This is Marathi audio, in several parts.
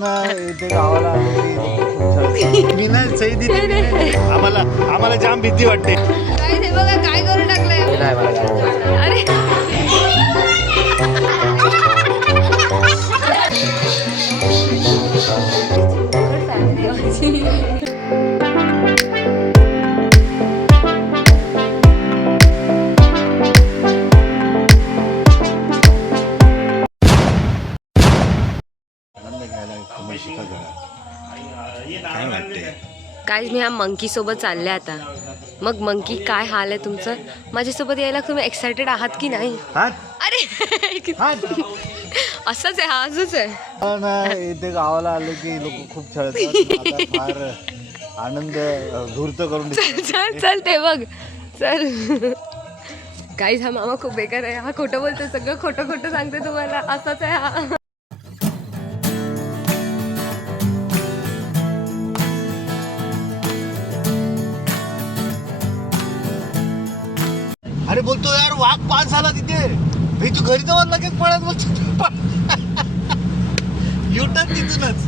ना इथे गावाला आलो की खूप छान. मी ना सही दिली आम्हाला आम्हाला जाम भीती वाटते. काय ते बघा काय करून टाकलंय? नाही मला अरे. मी ह्या मंकी सोबत चालले आता. मग मंकी काय हाल आहे तुमचं? माझ्यासोबत यायला तुम्ही एक्सायटेड आहात की नाही? अरे असंच आहे हा असंच आहे. हा ना इथे गावाला आलो की लोक खूप छळतात. फार आनंद धूर्त करून. चल चल ते बघ. चल. काहीच हा मामा खूप बेकार आहे. हा खोटं बोलतो सगळं खोटं खोटं सांगते तुम्हाला. असंच आहे हा. वाघ पास झाला तिथे. मी तू घरी जाऊन लगेच पळत बोलतो युटर्न तिथूनच.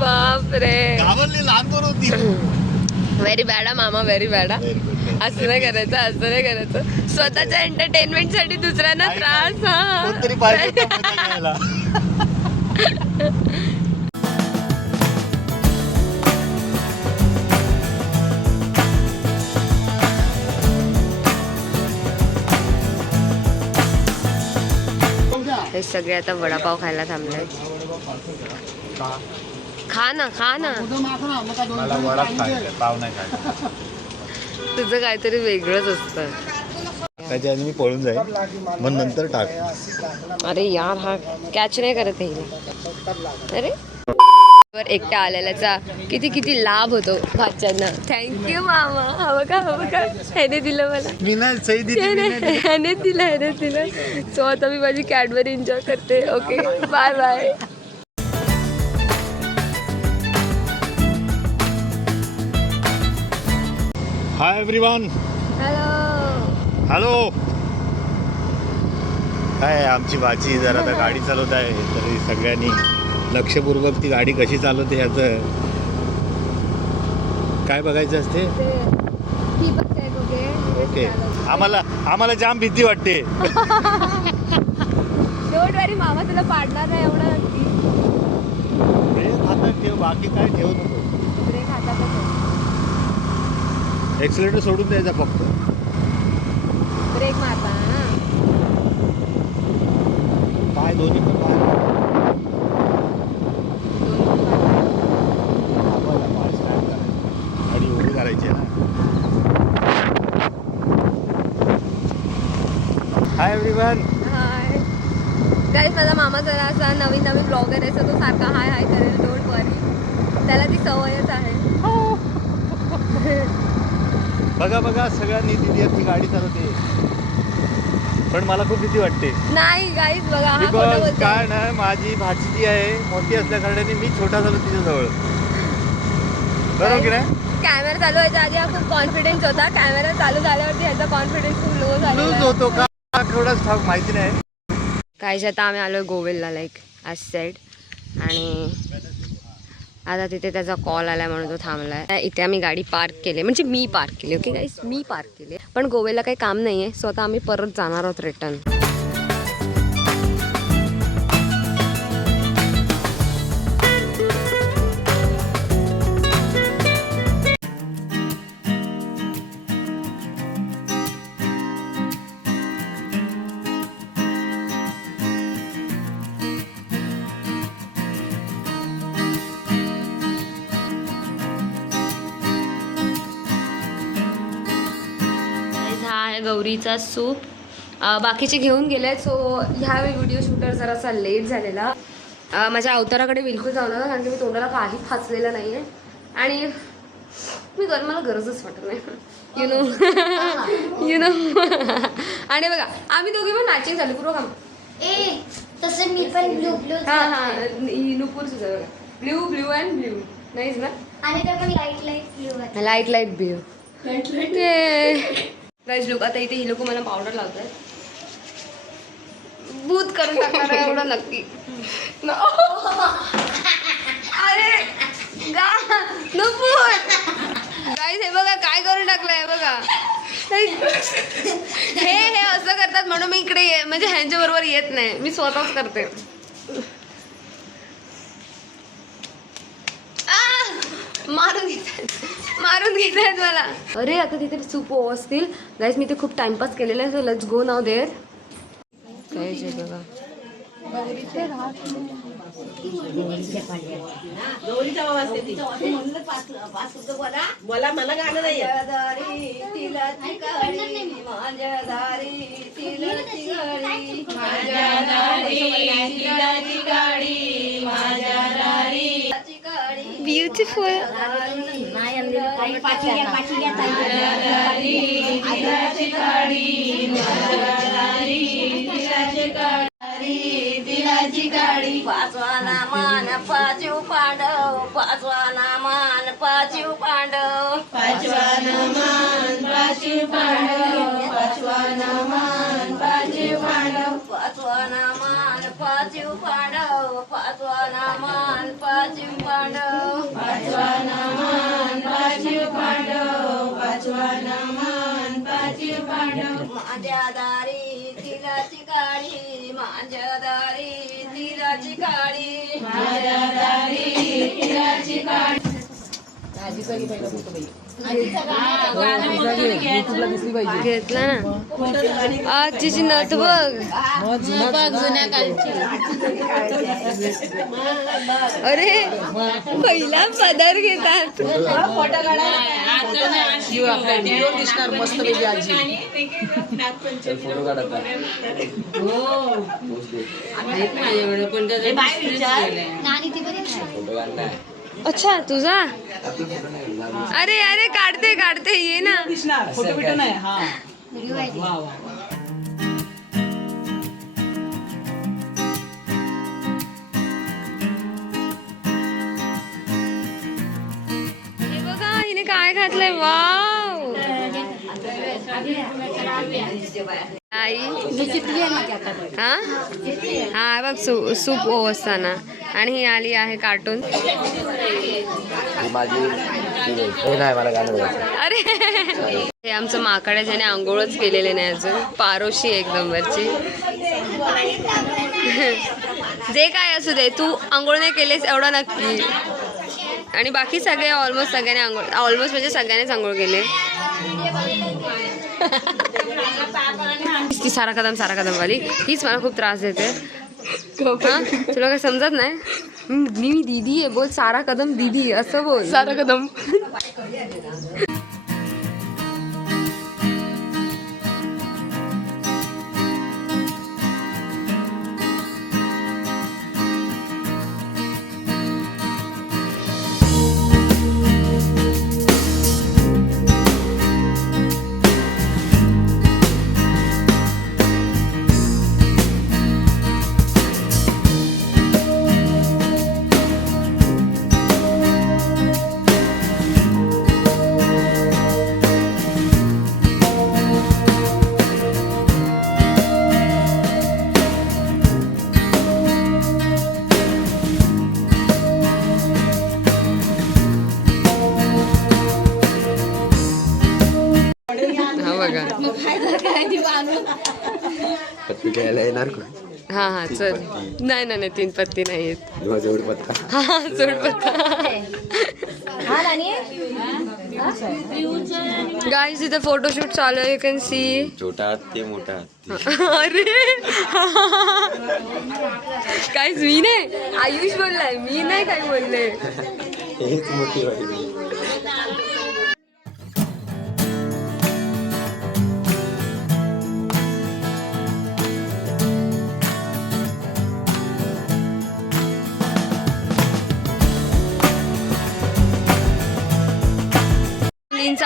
बापरे घाबरली लहान पोर होती. व्हेरी बॅडा मामा व्हेरी बॅडा असं नाही करायचं असं नाही करायचं. स्वतःच्या एंटरटेनमेंटसाठी दुसऱ्यांना त्रास हा. सगळे आता वडापाव खायला थांबले. खा ना खा ना. तुझं काहीतरी वेगळंच असतं. मी पळून जाईल मग नंतर टाक. अरे यार हा कॅच नाही करत. अरे वर एकटा आलेल्याचा किती किती लाभ होतो भाच्यांना. थँक्यू मामा. हवं का हवं का ह्याने दिलं मला. मी ना सही दिली. ह्याने दिलं ह्याने दिलं. सो आता मी माझी कॅडबरी एन्जॉय करते. Okay bye bye hi everyone hello hello काय आमची बाची जरा आता गाडी चालवत आहे तरी सगळ्यांनी लक्षपूर्वक ती गाडी कशी चालवते ह्याचं काय बघायचं असते? ओके. आम्हाला आम्हाला जाम भीती वाटते. मामा तुला पाडणार नाही एवढं ठेव बाकी काय ठेवू नको. एक्सिलेटर सोडून द्यायचा फक्त. ब्रेक मारता पाय दोन्ही पण पाय थांबायला पाय stand करायचे. गाडी उभी करायची आहे ना हाय एव्हरीवन हाय गाईस माझा मामा जरा असा नवीन नवीन ब्लॉगर आहे तो सारखा हाय हाय करेल. डोंट वरी त्याला ती सवयच आहे. बघा बघा सगळ्यांनी दिदी आपली गाडी चालवते. पण मला खूप भीती वाटते. नाही गाईस बघा हा खोटं बिकॉज काय ना माझी भाची जी आहे मोठी असल्या कारणाने मी छोटा झालो तिच्याजवळ. बरोबर की नाही? कॅमेरा चालू व्हायच्या आधी हा खूप कॉन्फिडन्स होता. कॅमेरा चालू झाल्यावरती ह्याचा कॉन्फिडन्स खूप लो लूज झाला होतो का? थोडाच ठाऊक माहिती नाही. काहीच आता आम्ही आलो गोवेलला लाईक आज सेट आणि आता तिथे त्याचा कॉल आलाय म्हणून तो थांबलाय. इथे आम्ही गाडी पार्क केली. म्हणजे मी पार्क केली ओके गाईस मी पार्क केली. पण गोवेला काही काम नाही आहे सो आता आम्ही परत जाणार आहोत रिटर्न गौरीचा सूप. बाकीचे घेऊन गेले सो ह्या व्हिडिओ शूटर जरासा लेट झालेला. अं, माझ्या अवताराकडे बिलकुल जाऊ नका कारण की मी तोंडाला काही फाचलेलं नाही आहे आणि मी गर मला गरजच वाटत नाही. यु नो यु नो आणि बघा आम्ही दोघे पण मॅचिंग झाले. पूर्व काम. ए तसं मी पण ब्लू ब्लू हां हां. नुपूर सुद्धा बघा. ब्ल्यू ब्ल्यू अँड ब्ल्यू नाहीच ना? आणि ते पण लाइट लाइट ब्लू आहे लाइट लाइट ब्ल्यू गाईज लोक आता इथे ही लोक मला पावडर लावतात भूत करून टाकणार एवढं नक्की. अरे गाईज हे बघा काय करून टाकलंय बघा. हे हे असं करतात म्हणून मी इकडे म्हणजे ह्यांच्या बरोबर येत नाही. मी स्वतःच करते. मारून मारून घेतात मला. अरे आता तिथे सूप असतील गाईज मी ते खूप टाइमपास केलेला आहे सो लेट्स गो नाव देअर काय जे बघा. मला मला गाणं नाही येत. ब्युटिफुल पाचवाना मान पाचीव पांडव पाचवाना मान पाचव पांडव पाचवाना मान पाचीव पांडव पाचवाना मान पाचीव पांडव पाचवाना मान पाचव पांडव पाचवाना मान पाचव पांडव पाचवाना मान माझ्या दारी तिलाची काळी माझ्या दारी तिलाची काळी माझ्या दारी तिलाची काळी घेतला ना आजची नथ बघ अरे पहिला पदार घेतात अच्छा तुझा अरे अरे काढते काढते ये ना फोटो बिटो नाही हा हे बघा हिने काय घातलंय वाव आई? हा? हा बघ सू सूप ओ असताना आणि ही आली आहे कार्टून. अरे! हे आमचं माकड आहे ज्याने आंघोळच केलेले नाही अजून. पारोशी आहे एक नंबरची जे काय असू दे तू आंघोळ नाही केलेस एवढं नक्की. आणि बाकी सगळे ऑलमोस्ट सगळ्यांनी आंघोळ ऑलमोस्ट म्हणजे सगळ्यांनीच आंघोळ केले. ती सारा कदम सारा कदम वाली. हीच मला खूप त्रास देते. हा? तुला काय समजत नाही? मी मी दीदी आहे बोल सारा कदम दीदी असं बोल. सारा कदम. हा बघा पत्ती घ्यायला येणार का? हा हा चल. नाही नाही नाही तीन पत्ती नाही येत. जवळ पत्ता. हा हा जोडपत्ता गाईज इथे फोटोशूट चालू आहे यू कॅन सी छोटा ते मोठा अरे. काहीच मी नाही. आयुष बोललाय मी नाही काय बोलले. हेच मोठी वाहिनी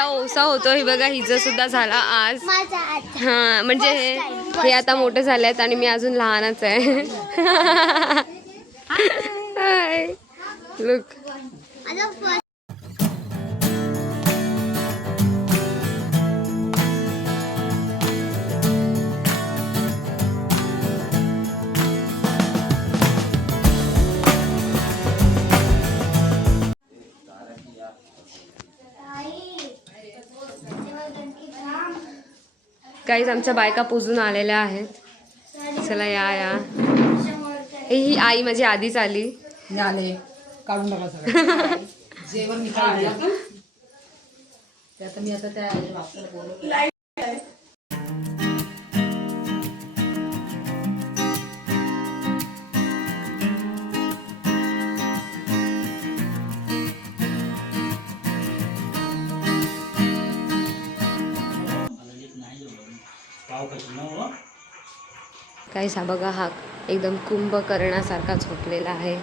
मुलींचा ओसा होतो हे बघा हिचं सुद्धा झाला आज. हा म्हणजे हे हे आता मोठे झाले आहेत आणि मी अजून लहानच आहे. लुक काहीच आमच्या बायका पुजून आलेल्या आहेत. चला या या. ए, ही आई माझी आधीच आली. आले. काढून टाका सगळं. जेवण मी काढलं ते आता मी आता त्या डॉक्टर हा बघा हा एकदम कुंभकर्णासारखा झोपलेला आहे.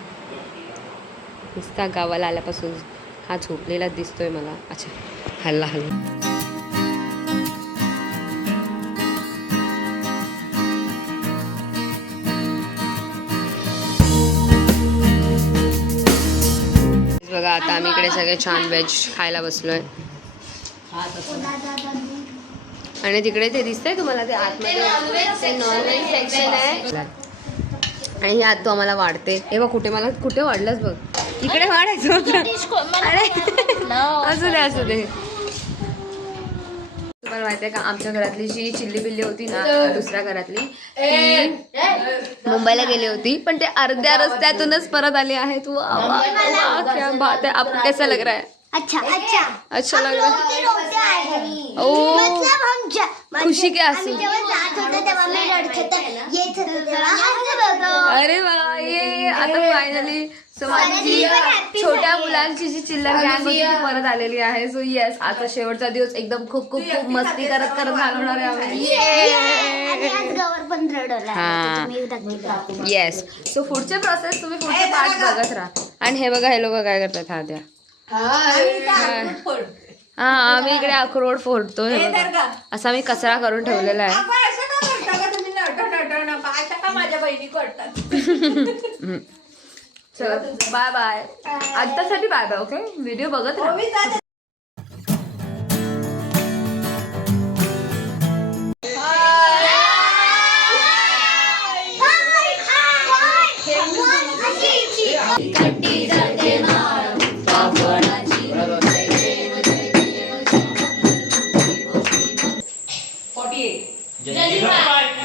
नुसता गावाला आल्यापासून हा झोपलेला दिसतोय मला. अच्छा हल्ला हल्ला. बघा आता आम्ही इकडे सगळे छान व्हेज खायला बसलोय. आणि तिकडे ते दिसतंय तुम्हाला ते आतमध्ये. ते नॉनव्हेज सेक्शन आहे. आणि ही आत तो आम्हाला वाढते. हे बघ कुठे मला कुठे वाढलंच बघ. इकडे वाढायचं होतं. अरे. असू दे असू दे. तुम्हाला माहितीये का आमच्या घरातली जी चिल्ली बिल्ली होती ना दुसऱ्या घरातली ती मुंबईला गेली होती पण ते अर्ध्या रस्त्यातूनच परत आली आहे. तू कैसा लग रहा है? अच्छा अच्छा. अच्छा लग रहा है। रोते रोते आहे ओ मतलब हम ज- खुशी के आंसू. आम्ही जेव्हा जात होतो तेव्हा मी रडत होतो येत होतो तेव्हा हसत होतो अरे वा ये आता फायनली सो माझी जी छोट्या मुलांची जी चिल्लर गँग होती ती परत आलेली आहे. सो येस आता शेवटचा दिवस एकदम खूप खूप खूप मस्ती करत करत घालवणार आहे आम्ही. आणि आज गवर पण रडवला हा. तुम्ही नक्की येस सो पुढचे प्रोसेस तुम्ही पुढचे पार्ट बघत राहा. आणि हे बघा हे लोक काय करतात? हा द्या. हा आम्ही इकडे अक्रोड फोडतो हे बघा. असा मी कचरा करून ठेवलेला आहे. माझ्या बहिणी करतात? चला बाय बाय. आत्तासाठी बाय बाय ओके? व्हिडिओ बघत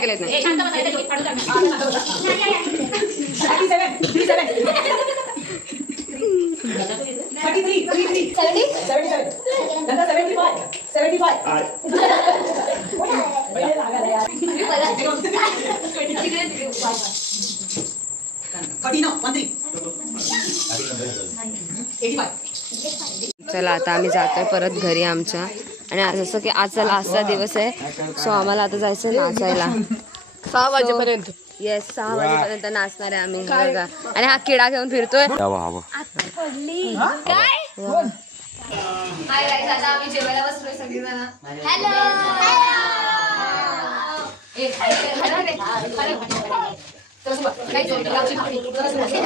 खरंच. नाही. चला आता आम्ही जातोय परत घरी आमच्या. आणि आज जसं की आजचा लास्टचा दिवस आहे. सो आम्हाला आता जायचं नाचायला. सहा वाजेपर्यंत. येस सहा वाजेपर्यंत नाचणार आहे आम्ही बघा आणि हा किडा घेऊन फिरतोय. हवा हवा हाय गाईज आता आम्ही जेवायला बसलोय सगळीजण. Terus, Mbak. Kayak itu, Mbak.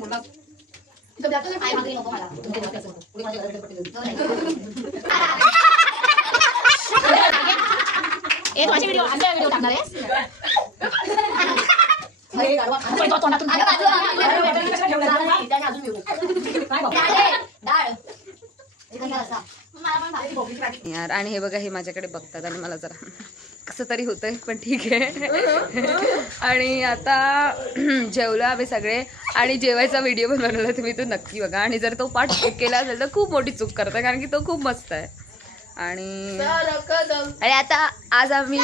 Kita यार आणि हे बघा हे माझ्याकडे बघतात आणि मला जरा कसं तरी होतंय पण ठीक आहे. आणि आता जेवलो आम्ही सगळे. आणि जेवायचा व्हिडिओ पण बनवला तुम्ही तो नक्की बघा. आणि जर तो पाठ केला असेल तर खूप मोठी चूक करता कारण की तो खूप मस्त आहे. आणि आणि आता आज आम्ही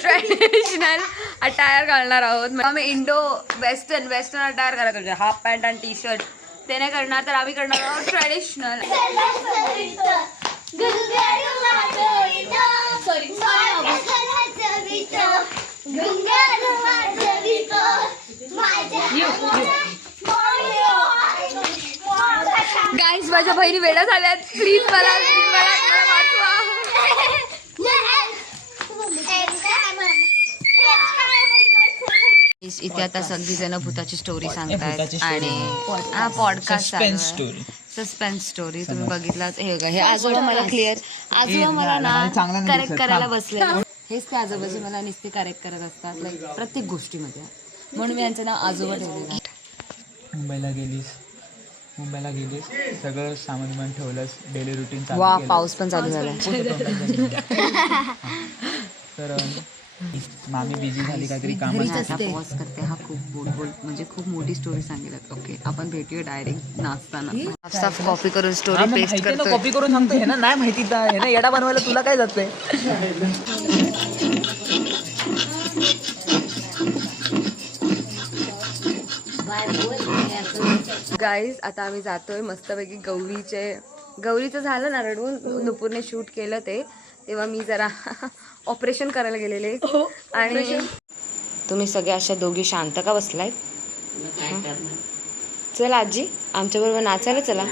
ट्रॅडिशनल अटायर घालणार आहोत. मग आम्ही इंडो वेस्टर्न वेस्टर्न अटायर करायला म्हणजे हाफ पॅन्ट आणि टी शर्ट ते नाही करणार तर आम्ही करणार आहोत ट्रॅडिशनल गाईज माझ्या बहिणी वेळा झाल्यात. प्लीज मला इथे आता सगळी जण भूताची स्टोरी सांगतायत आणि हा पॉडकास्ट स्टोरी सस्पेन्स स्टोरी तुम्ही बघितलात. हे बघा हे आजोबा मला क्लिअर आजोबा मला ना करेक्ट करायला बसले हेच ते आजोबा जे मला नुसते करेक्ट करत असतात लाईक प्रत्येक गोष्टीमध्ये. म्हणून मी यांचं नाव आजोबा ठेवलेलं. मुंबईला गेलीस. मुंबईला गेलीस. सगळं सामान बिमान ठेवलंस. डेली रुटीन चालू वा. पाऊस पण चालू झालाय तर मामी बिझी झाली काहीतरी मी कामात आता पॉज करते. हा खूप बोल बोल म्हणजे खूप मोठी स्टोरी सांगेल ओके आपण भेटूया डायरेक्ट नाचताना. साफ कॉपी करून स्टोरी पेस्ट करतोय. कॉपी करून सांगतो हे ना नाही माहिती तर हे ना येडा बनवायला तुला काय जातंय? गाईज आता आम्ही जातोय मस्तपैकी गौरीचे गौरीचं झालं ना रडवून नुपूरने शूट केलं ते तेव्हा मी जरा ऑपरेशन करायला गेलेले आणि तुम्ही सगळे अशा दोघी शांत का बसलाय चला आजी आमच्या बरोबर नाचायला चला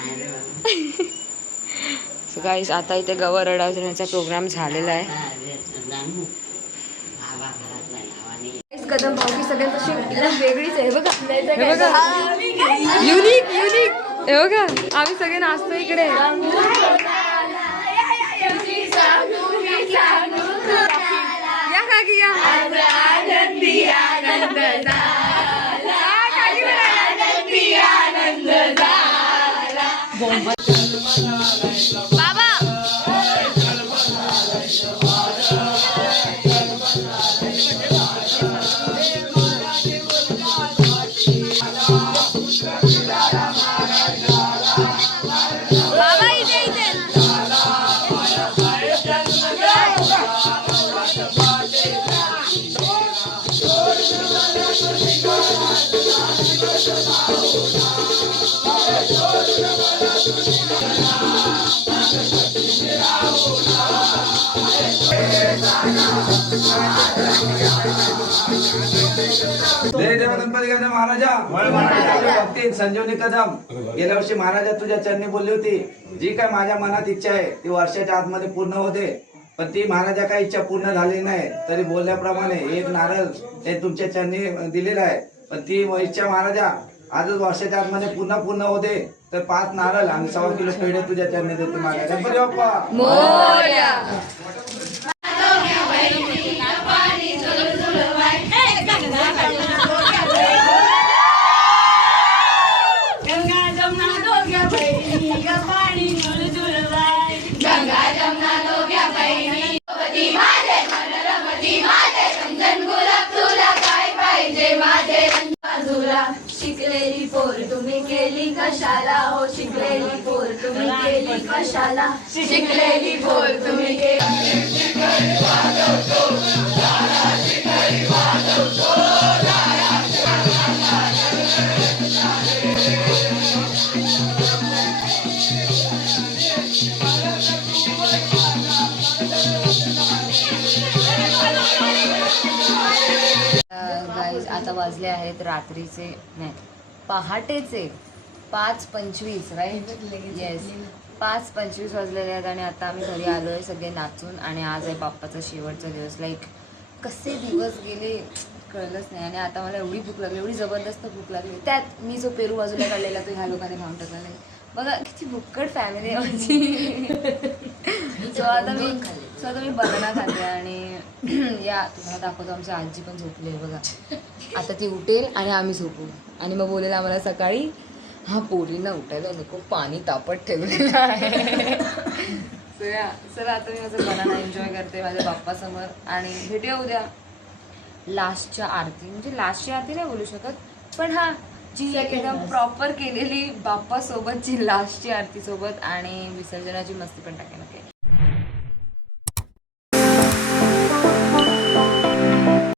सो गाईज आता इथे गवर रडवण्याचा प्रोग्राम झालेला आहे कदम अशी एकदम वेगळीच आहे. बघा. बघा. युनिक युनिक हे बघा. आम्ही सगळे नाचतो इकडे. या काकी या. गणपती महाराजा. भक्ती संजीवनी कदम. गेल्या वर्षी महाराजा तुझ्या चरणी बोलली होती. जी काय माझ्या मनात इच्छा आहे ती वर्षाच्या आतमध्ये पूर्ण होते. पण ती महाराजा काही इच्छा पूर्ण झाली नाही तरी बोलल्याप्रमाणे एक नारळ हे तुमच्या चरणी दिलेला आहे. पण ती इच्छा महाराजा आजच वर्षाच्या आतमध्ये पुन्हा पूर्ण होते. तर पाच नारळ आणि सव्वा किलो पेढे तुझ्या चरणी देतो महाराज. कशाला हो शिकलेली बोल तुम्ही केली कशाला? शिकलेली बोल तुम्ही आता वाजले आहेत रात्रीचे नाही पहाटेचे. पाच पंचवीस राईट येस पाच पंचवीस वाजलेले आहेत आणि आता आम्ही घरी आलो आहे सगळे नाचून आणि आज आहे बाप्पाचा शेवटचा दिवस. लाईक कसे दिवस गेले? कळलंच नाही. आणि आता मला एवढी भूक लागली एवढी जबरदस्त भूक लागली. त्यात मी जो पेरू बाजूला काढलेला तो ह्या लोकांनी खाऊन टाकला. नाही बघा किती भुक्कड फॅमिली आहे माझी सो आता मी सो आता मी बनाना खाते आणि या तुम्हाला दाखवतो आमची आजी पण झोपली आहे बघा. आता ती उठेल आणि आम्ही झोपू आणि मग बोलेल आम्हाला सकाळी हा पोरींना उठायला नको पाणी तापत ठेवलेलं आहे. चला आता मी माझं बनाना एन्जॉय करते माझ्या बाप्पासमोर. आणि भेटूया उद्या. लास्टच्या आरती म्हणजे लास्टची आरती नाही बोलू शकत पण हा जी एकदम प्रॉपर केलेली बाप्पा सोबतची लास्टची आरती सोबत आणि विसर्जनाची मस्ती पण टाकेन ओके